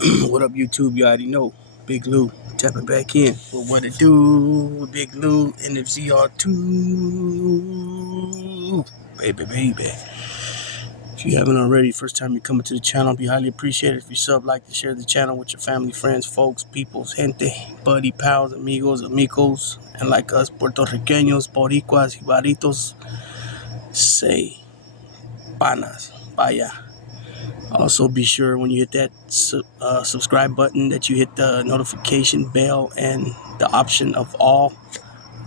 What up, YouTube? You already know. Big Lou tapping back in. But what it do? Big Lou, NFZR2. Baby. If you haven't already, first time you're coming to the channel, I'd be highly appreciated if you sub, like, to share the channel with your family, friends, folks, peoples, gente, buddy, pals, amigos, and like us, Puerto Ricanos, Boricuas, Ibaritos, say, panas, vaya. Also, be sure when you hit that subscribe button that you hit the notification bell and the option of all.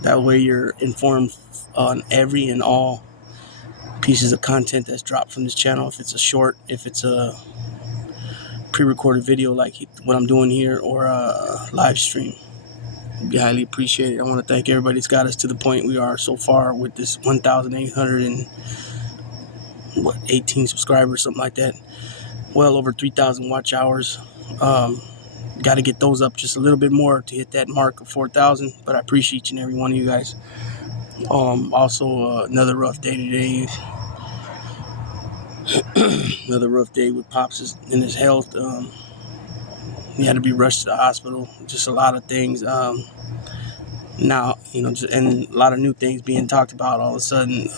That way you're informed on every and all pieces of content that's dropped from this channel. If it's a short, if it's a pre-recorded video like what I'm doing here, or a live stream. It'd be highly appreciated. I want to thank everybody that's got us to the point we are so far with this 1,818 subscribers, something like that. Well over 3,000 watch hours. Got to get those up just a little bit more to hit that mark of 4,000, but I appreciate each and every one of you guys. Also, another rough day today. Another rough day with Pops in his health. He had to be rushed to the hospital. Just a lot of things. Now, and a lot of new things being talked about all of a sudden,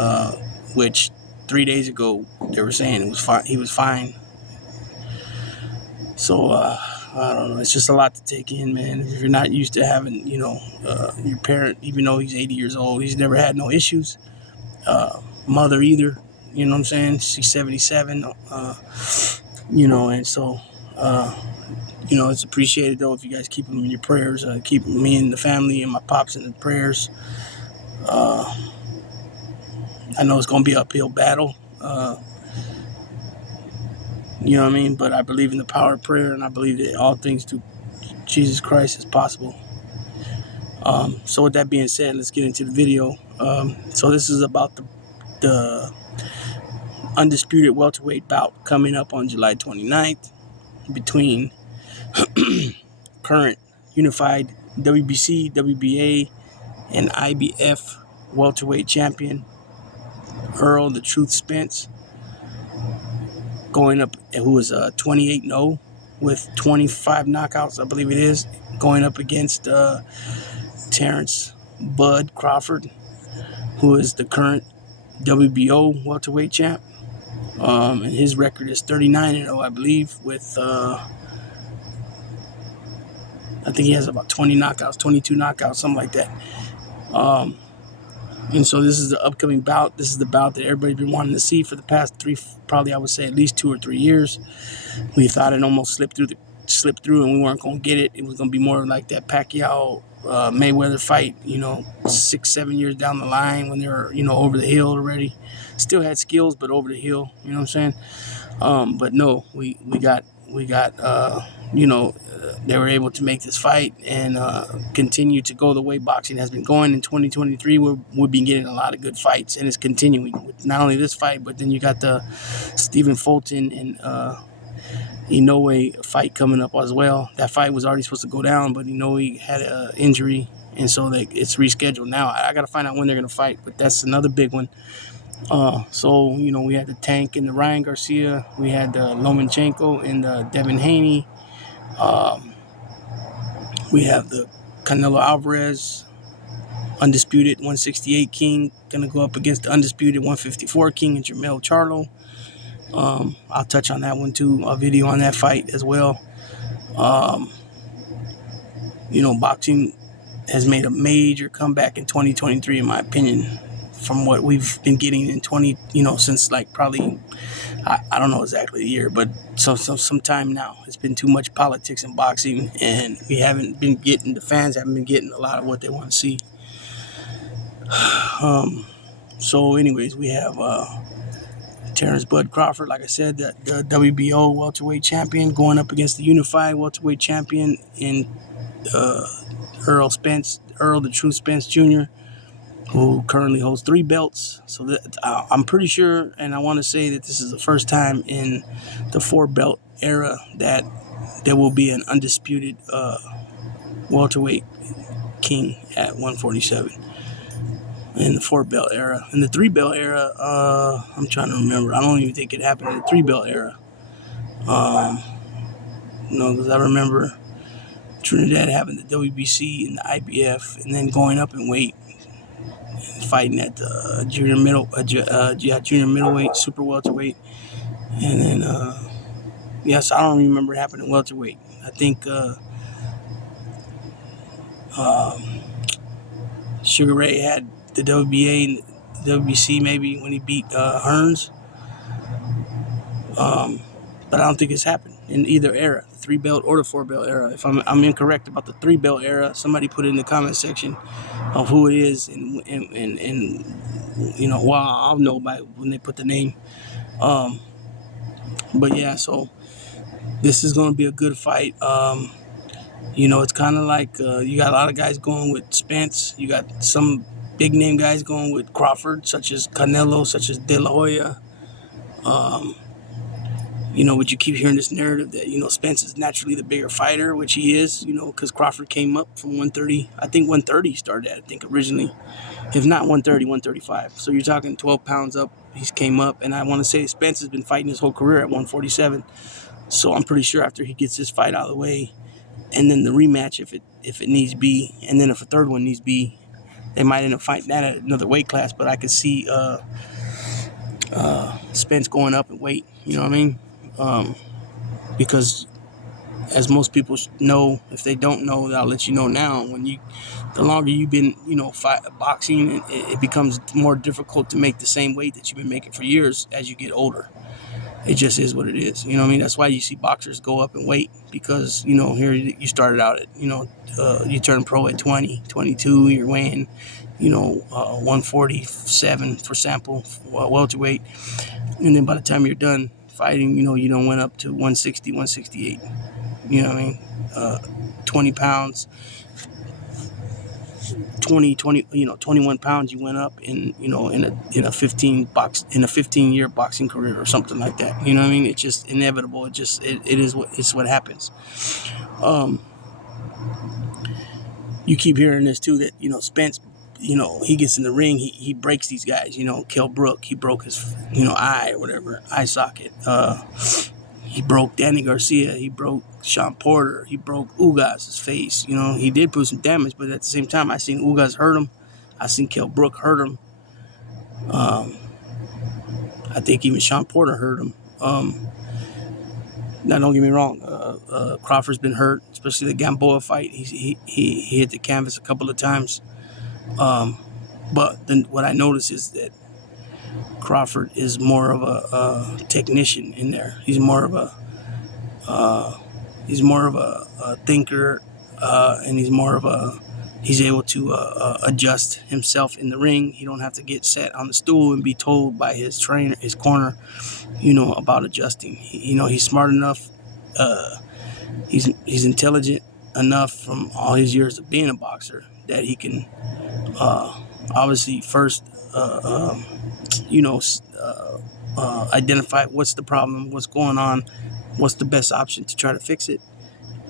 which 3 days ago they were saying it was fine. He was fine. So, I don't know. It's just a lot to take in, man. If you're not used to having, your parent, even though he's 80 years old, he's never had no issues. Mother either, you know what I'm saying? She's 77, and so, it's appreciated, though, if you guys keep him in your prayers. Keep me and the family and my pops in the prayers. I know it's going to be an uphill battle. You know what I mean? But I believe in the power of prayer, and I believe that all things through Jesus Christ is possible. So with that being said, let's get into the video. So this is about the undisputed welterweight bout coming up on July 29th between current unified WBC, WBA, and IBF welterweight champion Earl the Truth Spence, going up, who is 28-0 with 25 knockouts, I believe it is, going up against Terrence Bud Crawford, who is the current WBO welterweight champ. And his record is 39-0, I believe, with I think he has about 20 knockouts, 22 knockouts, something like that. And so this is the upcoming bout. This is the bout that everybody's been wanting to see for the past probably I would say at least 2 or 3 years. We thought it almost slipped through, and we weren't going to get it. It was going to be more like that Pacquiao Mayweather fight, 6-7 years down the line when they were, over the hill already. Still had skills, but over the hill, you know what I'm saying? But no, we got they were able to make this fight and continue to go the way boxing has been going. In 2023, we've been getting a lot of good fights, and it's continuing with not only this fight, but then you got the Stephen Fulton and Inoue fight coming up as well. That fight was already supposed to go down, but Inoue had an injury, and so it's rescheduled now. I got to find out when they're going to fight, but that's another big one. So, we had the Tank and the Ryan Garcia. We had the Lomachenko and the Devin Haney. We have the Canelo Alvarez, undisputed 168 king, going to go up against the undisputed 154 king and Jermell Charlo. I'll touch on that one too, a video on that fight as well. Boxing has made a major comeback in 2023, in my opinion, from what we've been getting in since like probably, I don't know exactly the year, but some time now. It's been too much politics in boxing, and the fans haven't been getting a lot of what they want to see. So anyways, we have Terrence Bud Crawford, like I said, the WBO welterweight champion, going up against the unified welterweight champion in Earl the Truth Spence Jr., who currently holds 3 belts. So I'm pretty sure, and I want to say that this is the first time in the 4-belt era that there will be an undisputed welterweight king at 147. In the 4-belt era. In the 3-belt era, I'm trying to remember. I don't even think it happened in the 3-belt era. because I remember Trinidad having the WBC and the IBF, and then going up in weight, and fighting at the junior middleweight, super welterweight, and then yes, I don't remember it happening welterweight. I think Sugar Ray had the WBA and the WBC maybe when he beat Hearns. But I don't think it's happened in either era, the 3-belt or the 4-belt era. If I'm incorrect about the 3-belt era, somebody put it in the comment section of who it is, and well, I'll know by when they put the name. But yeah, so this is going to be a good fight. It's kind of like you got a lot of guys going with Spence. You got some big name guys going with Crawford, such as Canelo, such as De La Hoya. But you keep hearing this narrative that, Spence is naturally the bigger fighter, which he is, because Crawford came up from 130. I think 130 started at, originally. If not 130, 135. So you're talking 12 pounds up. He's came up. And I want to say Spence has been fighting his whole career at 147. So I'm pretty sure after he gets this fight out of the way, and then the rematch if it needs be, and then if a third one needs be, they might end up fighting that at another weight class. But I could see Spence going up in weight. You know what I mean? Because as most people know, if they don't know, I'll let you know now. The longer you've been, boxing, it becomes more difficult to make the same weight that you've been making for years as you get older. It just is what it is. You know what I mean? That's why you see boxers go up in weight, because, here you started out at, you turn pro at 20, 22, you're weighing, 147 for sample, welterweight. And then by the time you're done fighting, you don't went up to 160, 168. You know what I mean? 20 pounds, 21 pounds you went up in a 15-year boxing career or something like that. You know what I mean? It's just inevitable. It is what happens. You keep hearing this too, that, Spence, he gets in the ring, he breaks these guys. Kell Brook, he broke his, eye or whatever, eye socket. He broke Danny Garcia. He broke Sean Porter. He broke Ugas's face. He did put some damage, but at the same time, I seen Ugas hurt him. I seen Kell Brook hurt him. I think even Sean Porter hurt him. Now, don't get me wrong. Crawford's been hurt, especially the Gamboa fight. He hit the canvas a couple of times. But then what I noticed is that Crawford is more of a technician in there. He's more of a thinker, and he's able to adjust himself in the ring. He don't have to get set on the stool and be told by his trainer, his corner, about adjusting. He's smart enough. He's intelligent enough from all his years of being a boxer that he can obviously first identify what's the problem, what's going on, what's the best option to try to fix it,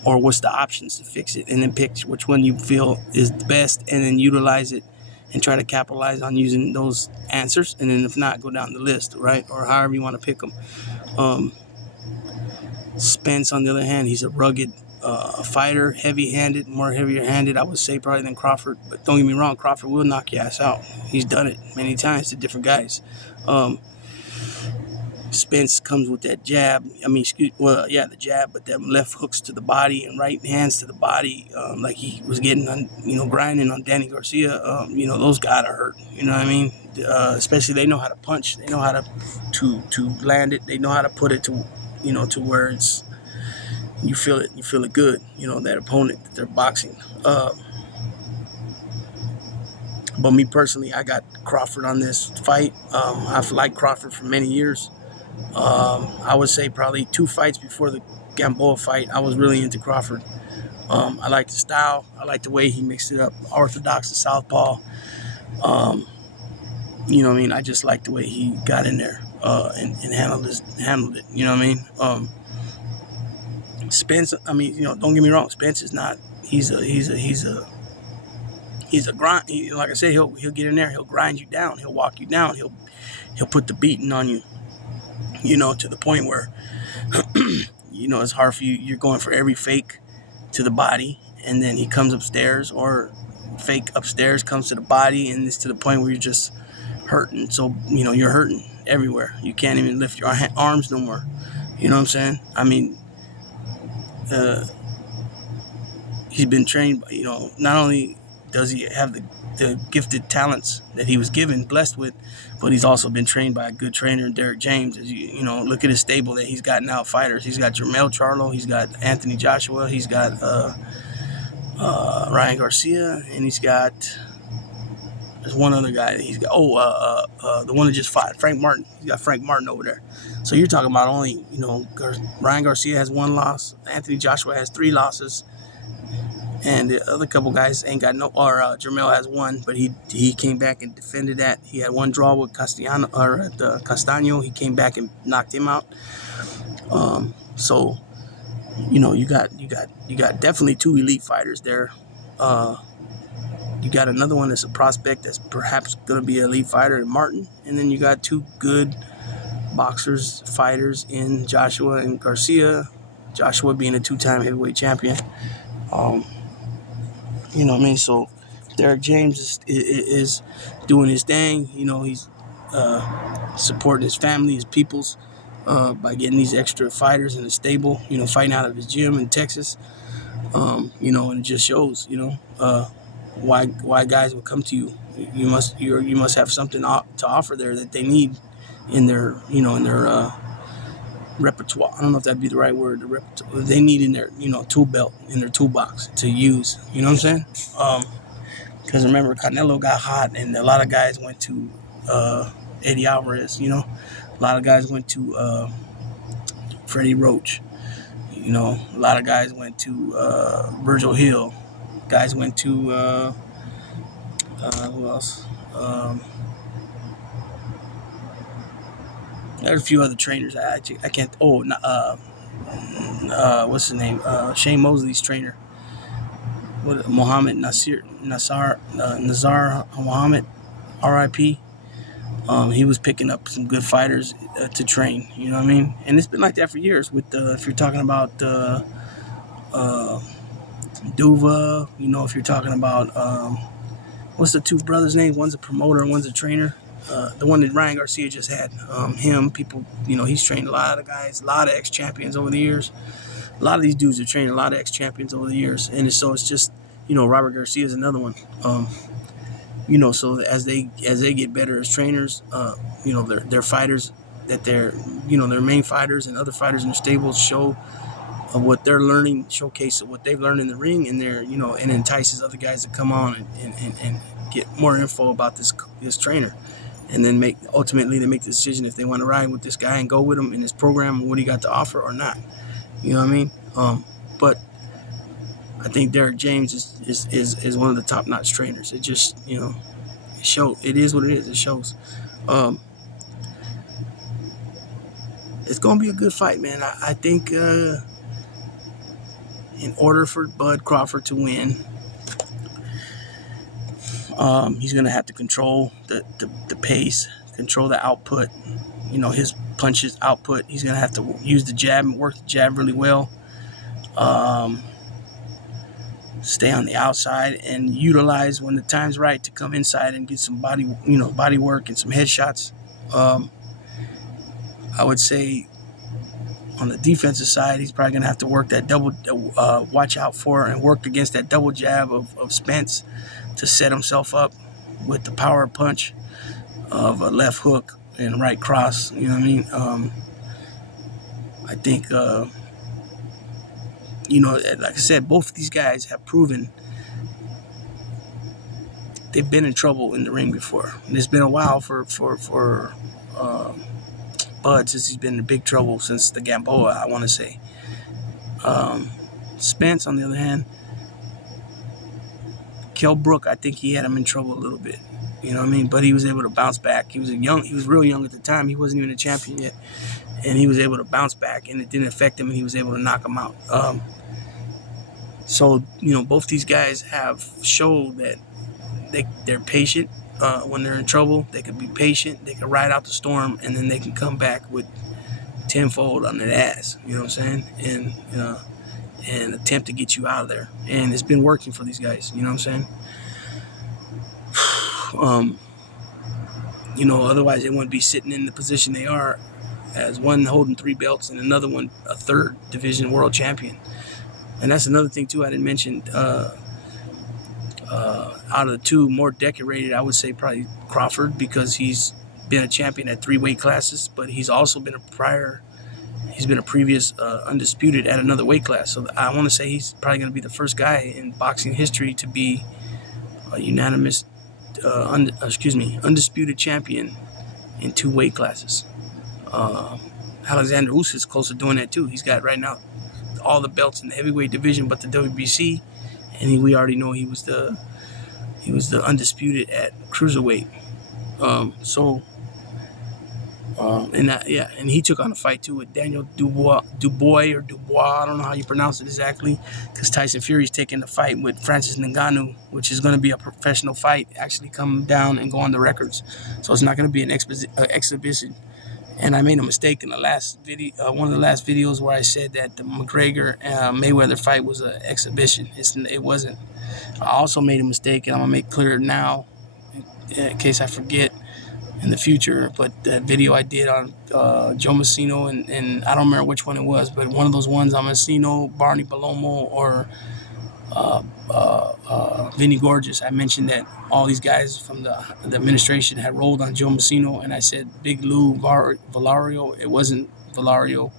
or what's the options to fix it, and then pick which one you feel is the best, and then utilize it and try to capitalize on using those answers. And then if not, go down the list, right? Or however you want to pick them. Spence, on the other hand, he's a rugged fighter, heavy-handed, more heavier-handed, I would say, probably than Crawford. But don't get me wrong, Crawford will knock your ass out. He's done it many times to different guys. Spence comes with that jab. The jab, but them left hooks to the body and right hands to the body, like he was getting on, grinding on Danny Garcia. Those gotta hurt. You know what I mean? Especially they know how to punch. They know how to land it. They know how to put it to, to where it's, you feel it good. That opponent that they're boxing. But me personally, I got Crawford on this fight. I've liked Crawford for many years. I would say probably 2 fights before the Gamboa fight, I was really into Crawford. I like the style. I like the way he mixed it up, orthodox to southpaw. I just like the way he got in there and handled it. You know what I mean? Spence. Don't get me wrong. Spence is not. He's a grind. Like I said, he'll get in there. He'll grind you down. He'll walk you down. He'll put the beating on you. To the point where it's hard for you. You're going for every fake to the body, and then he comes upstairs, or fake upstairs comes to the body, and it's to the point where you're just hurting. So, you're hurting everywhere. You can't even lift your arms no more. You know what I'm saying? I mean, he's been trained, not only does he have the gifted talents that he was blessed with, but he's also been trained by a good trainer, Derek James. As look at his stable that he's got now, fighters. He's got Jermell Charlo, he's got Anthony Joshua, he's got Ryan Garcia, and he's got, there's one other guy that he's got. The one that just fought, Frank Martin. He's got Frank Martin over there. So you're talking about only, Ryan Garcia has 1 loss, Anthony Joshua has 3 losses, and the other couple guys ain't got no. Or Jermell has 1, but he came back and defended that. He had 1 draw with Castaño. He came back and knocked him out. So, you got definitely 2 elite fighters there. You got another one that's a prospect that's perhaps going to be an elite fighter in Martin. And then you got 2 good boxers, fighters in Joshua and Garcia. Joshua being a 2-time heavyweight champion. You know what I mean? So Derek James is doing his thing. He's supporting his family, his peoples, by getting these extra fighters in the stable, fighting out of his gym in Texas. And it just shows, why guys will come to you. You must have something to offer there that they need in their repertoire. I don't know if that'd be the right word. The repertoire they need in their tool belt, in their toolbox to use. You know what I'm saying? Because remember, Canelo got hot, and a lot of guys went to Eddie Alvarez. A lot of guys went to Freddie Roach. A lot of guys went to Virgil Hill. Guys went to who else? There's a few other trainers. I can't. What's his name? Shane Mosley's trainer. Muhammad Nazar Muhammad, R.I.P. He was picking up some good fighters to train. You know what I mean? And it's been like that for years. With if you're talking about Duva, if you're talking about what's the 2 brothers' name? One's a promoter and one's a trainer. The one that Ryan Garcia just had, people, he's trained a lot of guys, a lot of ex-champions over the years. A lot of these dudes are training a lot of ex-champions over the years. And so it's just, Robert Garcia is another one. So as they get better as trainers, their fighters, that their main fighters and other fighters in the stables show of what they're learning, showcase of what they've learned in the ring, and they're, and entices other guys to come on and get more info about this trainer. And then ultimately they make the decision if they want to ride with this guy and go with him in his program and what he got to offer or not. You know what I mean? But I think Derek James is one of the top-notch trainers. It just, it shows. It is what it is. It shows. It's going to be a good fight, man. I think in order for Bud Crawford to win, he's going to have to control the pace, control the output, his punches output. He's going to have to use the jab and work the jab really well. Stay on the outside and utilize when the time's right to come inside and get some body work and some headshots. I would say on the defensive side, he's probably going to have to work that watch out for and work against that double jab of Spence to set himself up with the power punch of a left hook and right cross. You know what I mean? I think, like I said, both of these guys have proven they've been in trouble in the ring before. And it's been a while for Bud, since he's been in big trouble since the Gamboa, I want to say. Spence, on the other hand, Kell Brook, I think he had him in trouble a little bit. You know what I mean? But he was able to bounce back. He was real young at the time. He wasn't even a champion yet. And he was able to bounce back, and it didn't affect him, and he was able to knock him out. So, both these guys have showed that they're patient. When they're in trouble, they can be patient. They can ride out the storm, and then they can come back with tenfold on that ass. You know what I'm saying? And attempt to get you out of there. And it's been working for these guys. You know what I'm saying? Otherwise they wouldn't be sitting in the position they are, as one holding 3 belts and another one a 3rd division world champion. And that's another thing too I didn't mention. Out of the 2 more decorated, I would say probably Crawford, because he's been a champion at 3 weight classes, but he's also been a previous undisputed at another weight class. So I want to say he's probably going to be the first guy in boxing history to be a unanimous, undisputed champion in 2 weight classes. Alexander Usyk is close to doing that too. He's got right now all the belts in the heavyweight division but the WBC, and we already know he was the undisputed at cruiserweight. And he took on a fight too with Daniel Dubois, I don't know how you pronounce it exactly, because Tyson Fury's taking the fight with Francis Ngannou, which is going to be a professional fight, actually come down and go on the records. So it's not going to be an exhibition. And I made a mistake in the last video, one of the last videos, where I said that the McGregor Mayweather fight was an exhibition. It wasn't. I also made a mistake, and I'm gonna make clear now, in case I forget in the future. But that video I did on Joe Massino, and I don't remember which one it was, but one of those ones on Massino, Barney Balomo, or Vinny Gorgeous. I mentioned that all these guys from the administration had rolled on Joe Massino, and I said Big Lou Valario. It wasn't Valario.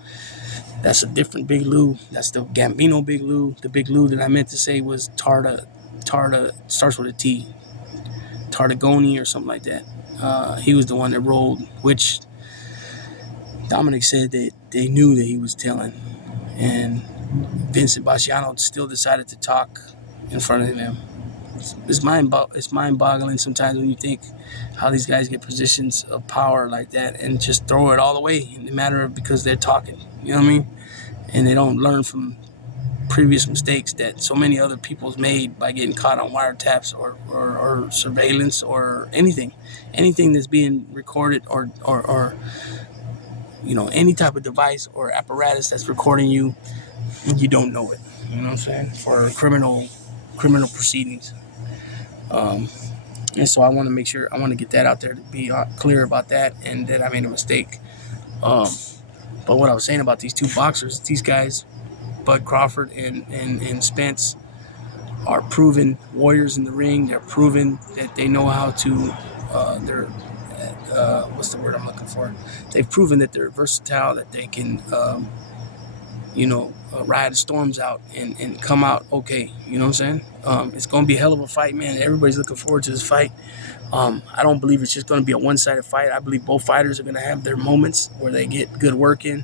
That's a different Big Lou. That's the Gambino Big Lou. The Big Lou that I meant to say was Tarta starts with a T. Tartagoni or something like that. He was the one that rolled, which Dominic said that they knew that he was telling. And Vincent Baciano still decided to talk in front of him. It's mind-boggling sometimes when you think how these guys get positions of power like that and just throw it all away in the matter of because they're talking. You know what I mean? And they don't learn from previous mistakes that so many other people's made by getting caught on wiretaps or surveillance or anything that's being recorded or any type of device or apparatus that's recording you. You don't know it. You know what I'm saying? For criminal proceedings. And so I want to make sure, I want to get that out there to be clear about that, and that I made a mistake. But what I was saying about these 2 boxers, these guys, Bud Crawford and Spence, are proven warriors in the ring. They're proven that they know how to, what's the word I'm looking for? They've proven that they're versatile, that they can, ride the storms out and come out okay. You know what I'm saying? It's going to be a hell of a fight, man. Everybody's looking forward to this fight. I don't believe it's just going to be a one-sided fight. I believe both fighters are going to have their moments where they get good work in,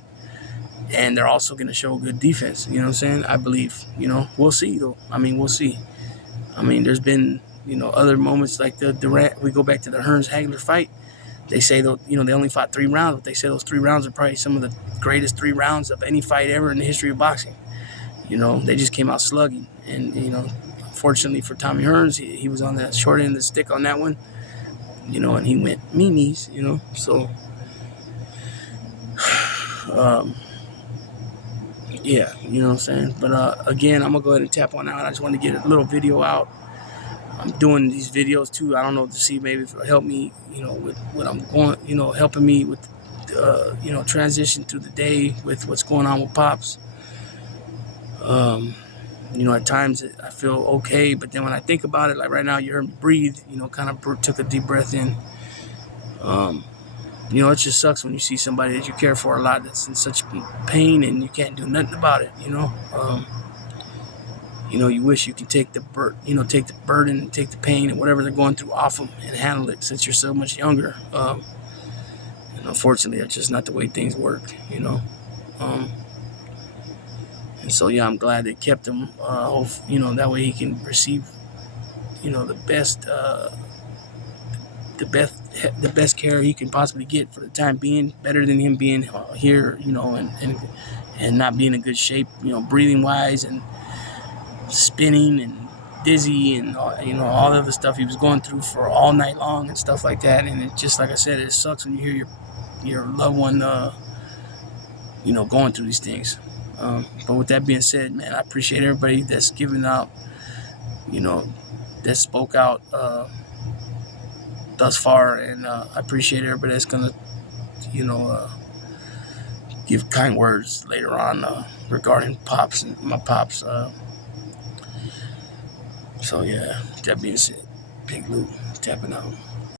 and they're also going to show good defense. You know what I'm saying? I believe, we'll see, though. I mean, we'll see. I mean, there's been, other moments like the Durant. We go back to the Hearns-Hagler fight. They say, they only fought 3 rounds, but they say those 3 rounds are probably some of the greatest 3 rounds of any fight ever in the history of boxing. They just came out slugging. And, unfortunately for Tommy Hearns, he was on the short end of the stick on that one, and he went meanies, So, yeah, you know what I'm saying? But, again, I'm going to go ahead and tap on out. I just want to get a little video out. I'm doing these videos too. I don't know, to see maybe if it'll help me, with what I'm going, helping me with, transition through the day with what's going on with Pops. At times I feel okay, but then when I think about it, like right now, you heard me breathe, kind of took a deep breath in. It just sucks when you see somebody that you care for a lot that's in such pain and you can't do nothing about it, you wish you could take the burden and take the pain and whatever they're going through off them and handle it since you're so much younger. And unfortunately, that's just not the way things work, And so, yeah, I'm glad they kept him, that way he can receive, the best care he can possibly get for the time being, better than him being here, and not being in good shape, breathing wise and spinning and dizzy and all the other stuff he was going through for all night long and stuff like that. And it just, like I said, it sucks when you hear your loved one going through these things. But with that being said, man, I appreciate everybody that's giving out, that spoke out thus far, and I appreciate everybody that's gonna, give kind words later on regarding pops and my pops. So yeah, that being said, Big Lou tapping out.